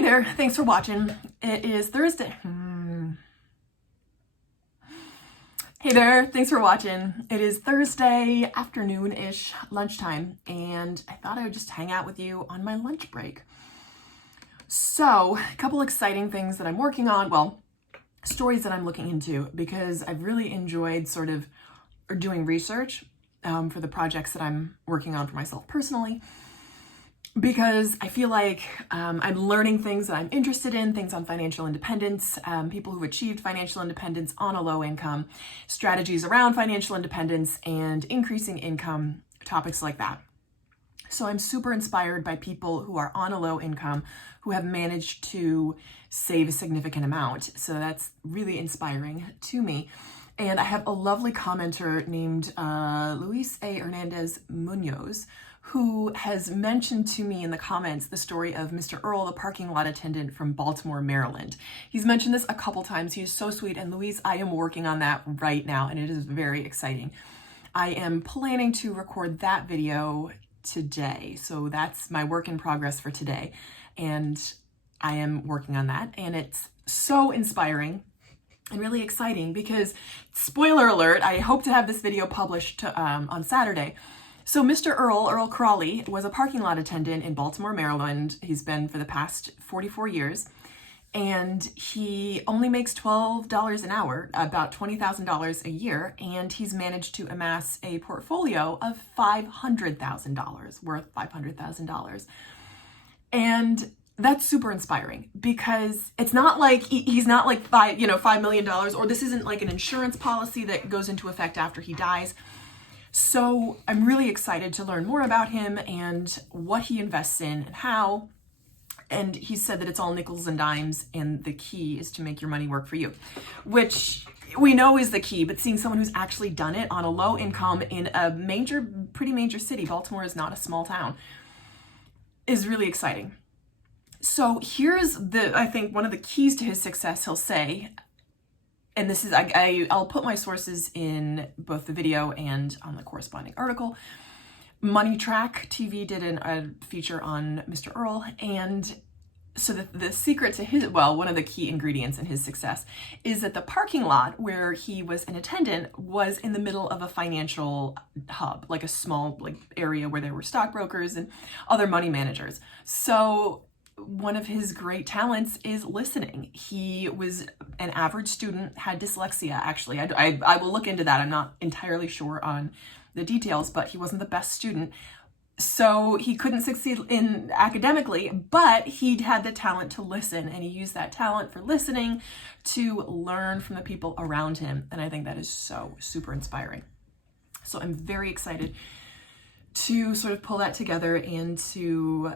Hey there, thanks for watching. It is Thursday. Hey there, thanks for watching. It is Thursday afternoon-ish, lunchtime, and I thought I would just hang out with you on my lunch break. So, a couple exciting things that I'm working on, well, stories that I'm looking into, because I've really enjoyed sort of doing research for the projects that I'm working on for myself personally, because I feel like I'm learning things that I'm interested in, things on financial independence, people who've achieved financial independence on a low income, strategies around financial independence, and increasing income, topics like that. So I'm super inspired by people who are on a low income, who have managed to save a significant amount. So that's really inspiring to me. And I have a lovely commenter named Luis A. Hernandez Munoz, who has mentioned to me in the comments the story of Mr. Earl, the parking lot attendant from Baltimore, Maryland. He's mentioned this a couple times. He is so sweet. And Luis, I am working on that right now, and it is very exciting. I am planning to record that video today. So that's my work in progress for today. And I am working on that. And it's so inspiring and really exciting because, spoiler alert, I hope to have this video published on Saturday. So Mr. Earl Crawley, was a parking lot attendant in Baltimore, Maryland. He's been for the past 44 years. And he only makes $12 an hour, about $20,000 a year. And he's managed to amass a portfolio of $500,000, worth $500,000. And that's super inspiring because it's not like he's not like $5 million, or this isn't like an insurance policy that goes into effect after he dies. So I'm really excited to learn more about him and what he invests in and how. And he said that it's all nickels and dimes, and the key is to make your money work for you, which we know is the key, but seeing someone who's actually done it on a low income in a pretty major city, Baltimore is not a small town, is really exciting. So here's I think one of the keys to his success, he'll say, and this is, I'll put my sources in both the video and on the corresponding article. Money Track TV did a feature on Mr. Earl, and so the secret to his, well, one of the key ingredients in his success is that the parking lot where he was an attendant was in the middle of a financial hub, like a small area where there were stockbrokers and other money managers. So one of his great talents is listening. He was an average student, had dyslexia, actually. I will look into that. I'm not entirely sure on the details, but he wasn't the best student. So he couldn't succeed in academically, but he had the talent to listen, and he used that talent for listening to learn from the people around him. And I think that is so super inspiring. So I'm very excited to sort of pull that together and to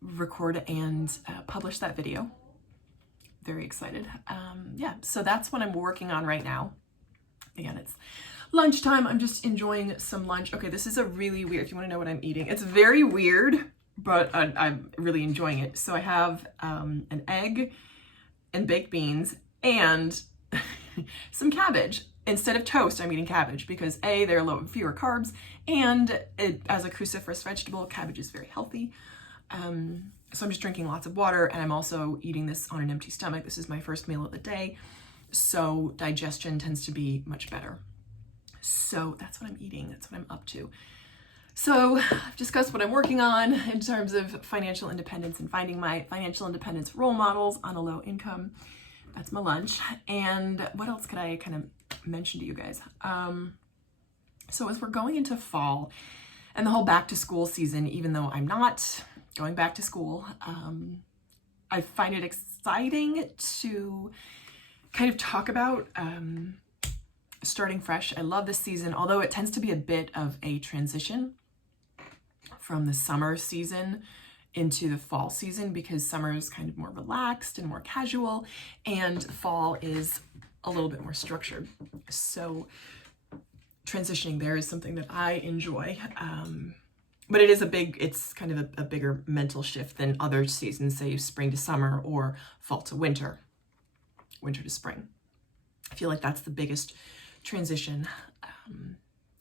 record and publish that video. Very excited. Yeah, so that's what I'm working on right now. Again, it's lunchtime. I'm just enjoying some lunch. Okay, this is a really weird, if you want to know what I'm eating, it's very weird, but I'm really enjoying it. So I have an egg and baked beans and some cabbage. Instead of toast, I'm eating cabbage because A, there are fewer carbs, and as a cruciferous vegetable, cabbage is very healthy. So I'm just drinking lots of water, and I'm also eating this on an empty stomach. This is my first meal of the day, so digestion tends to be much better. So that's what I'm eating. That's what I'm up to. So I've discussed what I'm working on in terms of financial independence and finding my financial independence role models on a low income. That's my lunch. And what else could I kind of mention to you guys? So as we're going into fall and the whole back to school season, even though I'm not going back to school, I find it exciting to kind of talk about starting fresh. I love this season, although it tends to be a bit of a transition from the summer season into the fall season, because summer is kind of more relaxed and more casual, and fall is a little bit more structured. So transitioning there is something that I enjoy. But it is it's kind of a bigger mental shift than other seasons, say spring to summer or fall to winter, winter to spring. I feel like that's the biggest transition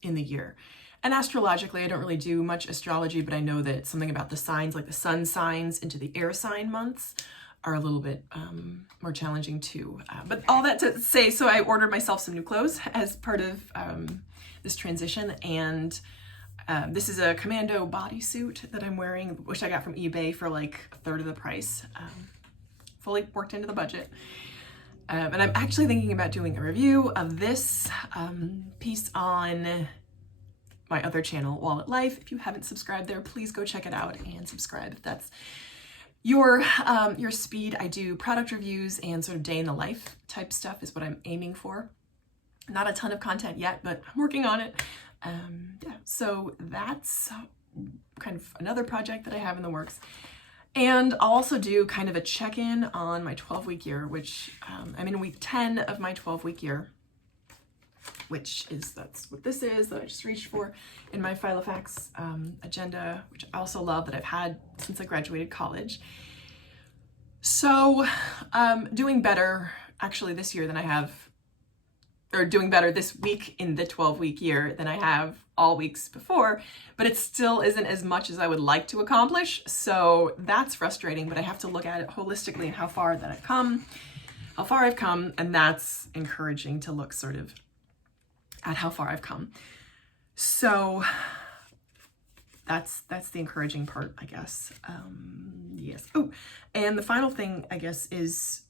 in the year. And astrologically, I don't really do much astrology, but I know that something about the signs, like the sun signs into the air sign months, are a little bit more challenging too. But all that to say, so I ordered myself some new clothes as part of this transition, and this is a commando bodysuit that I'm wearing, which I got from eBay for like a third of the price, fully worked into the budget. And I'm actually thinking about doing a review of this piece on my other channel, Wallet Life. If you haven't subscribed there, please go check it out and subscribe if that's your speed. I do product reviews and sort of day in the life type stuff is what I'm aiming for. Not a ton of content yet, but I'm working on it. Yeah, so that's kind of another project that I have in the works. And I'll also do kind of a check-in on my 12-week year, which I'm in week 10 of my 12-week year, that's what this is that I just reached for in my Filofax agenda, which I also love, that I've had since I graduated college. So doing better actually this year than I have, or doing better this week in the 12-week year than I have all weeks before, but it still isn't as much as I would like to accomplish. So that's frustrating, but I have to look at it holistically and how far I've come, and that's encouraging to look sort of at how far I've come. So that's the encouraging part, I guess. Yes. Oh, and the final thing, I guess, is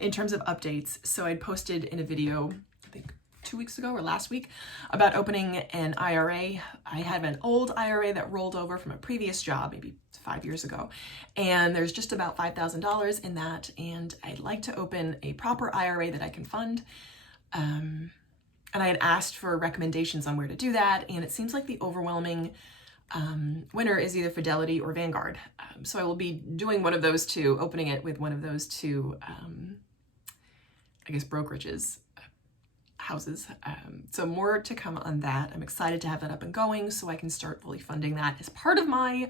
in terms of updates. So I'd posted in a video, I think 2 weeks ago or last week, about opening an IRA. I had an old IRA that rolled over from a previous job, maybe 5 years ago, and there's just about $5,000 in that, and I'd like to open a proper IRA that I can fund. And I had asked for recommendations on where to do that, and it seems like the overwhelming winner is either Fidelity or Vanguard. So I will be doing one of those two, opening it with one of those two, I guess, brokerages, houses. So more to come on that. I'm excited to have that up and going so I can start fully funding that as part of my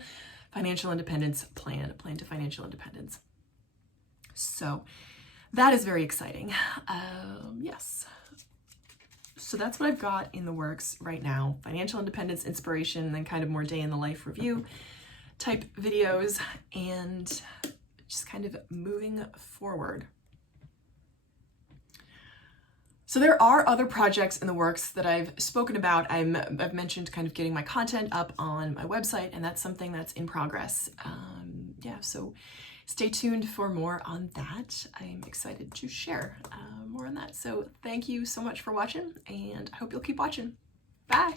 financial independence plan to financial independence. So that is very exciting. Yes. So that's what I've got in the works right now. Financial independence, inspiration, and then kind of more day in the life review type videos, and just kind of moving forward. So there are other projects in the works that I've spoken about. I've mentioned kind of getting my content up on my website, and that's something that's in progress. Yeah, so stay tuned for more on that. I'm excited to share more on that. So thank you so much for watching, and I hope you'll keep watching. Bye.